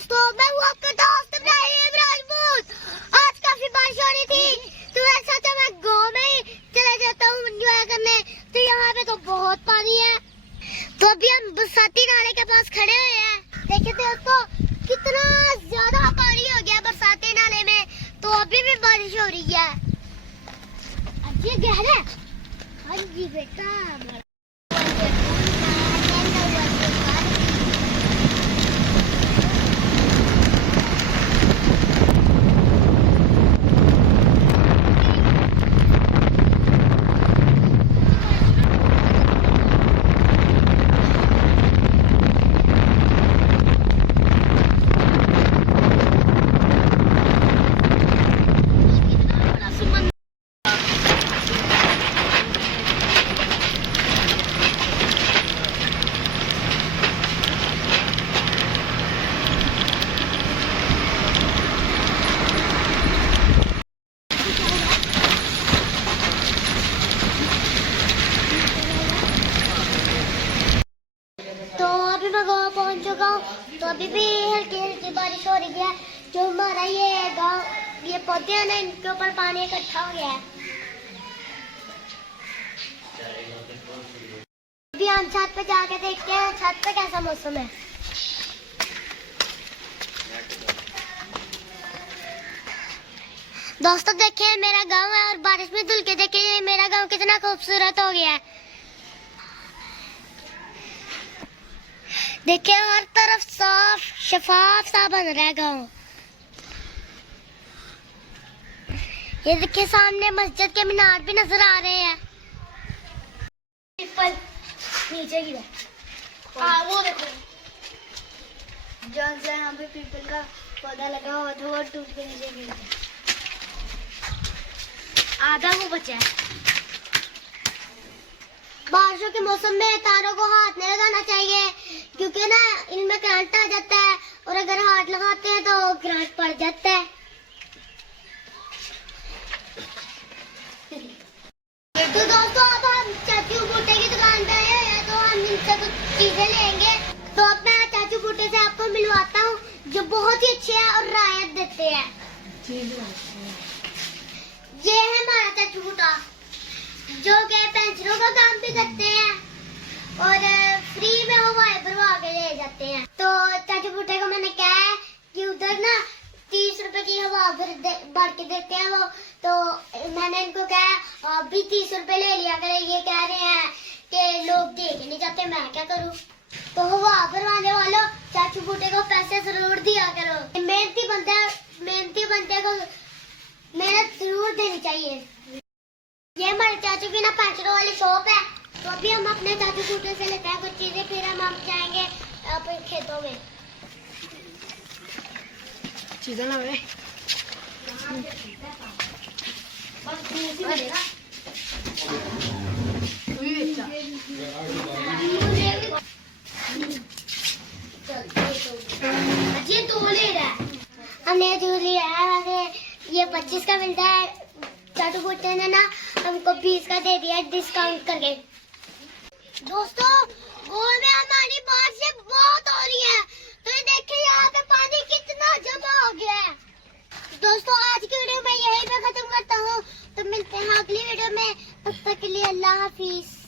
दोस्तों, मैं हूँ आपका दोस्त इब्राहिम राजपूत। आज काफी बारिश हो रही थी तो ऐसा था मैं गाँव में ही चला जाता हूँ एंजॉय करने। तो यहाँ पे तो बहुत पानी है। तो अभी हम बरसाती नाले के पास खड़े हुए हैं। देखिए दोस्तों, कितना ज्यादा पानी हो गया बरसाती नाले में। तो अभी भी बारिश हो रही है। ये गहरा है। हाँ जी बेटा। अभी मैं गाँव पहुँच चुका हूँ। तो अभी भी हल्की हल्की बारिश हो रही है। जो हमारा ये गाँव, ये पौधे हैं ना, इनके ऊपर पानी इकट्ठा हो गया है। अभी हम छत पे जाके देखते हैं छत पे कैसा मौसम है। दोस्तों देखिए, मेरा गाँव है और बारिश में धुल के देखिए मेरा गाँव कितना खूबसूरत हो गया है। देखिए हर तरफ साफ शफाफ सा बन रहा है गाँव। ये देखिए सामने मस्जिद के मीनार भी नजर आ रहे हैं। नीचे गिरा। हाँ वो देखो, जहाँ से यहाँ पे पीपल का पौधा लगा हुआ था वो टूट के नीचे गिर गया। आधा वो बचा है। बारिशों के मौसम में तारों को हाथ नहीं लगाना चाहिए, क्योंकि ना इनमें करंट आ जाता है और अगर हाथ लगाते हैं तो करंट पड़ जाता है। तो दोस्तों अब हम चाचू भुट्टे की दुकान पे आए हैं, तो हम इनसे कुछ चीजें लेंगे। तो अब मैं चाचू भुट्टे से आपको मिलवाता हूँ, जो बहुत ही अच्छे हैं और रायत देते हैं। ये है हमारा चाचू भुट्टा, जो के पेंशनों का काम भी करते हैं और फ्री में हवाएं भरवा के ले जाते हैं। तो चाचू भुट्टे को मैंने कहा है कि उधर ना 30 रुपए की हवा भर के देते हैं वो। तो मैंने इनको कहा आप भी 30 रुपए ले लिया करें। ये कह रहे हैं कि लोग देख नहीं जाते, मैं क्या करूं। तो हवा भरवाने वालों, चाचू भुट्टे को पैसे जरूर दिया करो। मेहनती बंदे को मेहनत जरूर देनी चाहिए। ये हमारे चाचू की ना पेंशनों वाली शॉप है। तो अभी हम अपने चाचू भुट्टे से लेते हैं कुछ चीजें, फिर हम जाएंगे अपने खेतों में। चीजें ना वे ये तो ले रहा है, हमने जो लिया है वैसे ये 25 का मिलता है। चाचू भुट्टे ने ना हमको 20 का दे दिया डिस्काउंट करके। दोस्तों गोल में हमारी बारिश बहुत हो रही है। तो ये देखिए यहाँ पे पानी कितना जमा हो गया है। दोस्तों आज की वीडियो मैं यहीं पे खत्म करता हूँ। तो मिलते हैं अगली वीडियो में, तब तक के लिए अल्लाह हाफिज।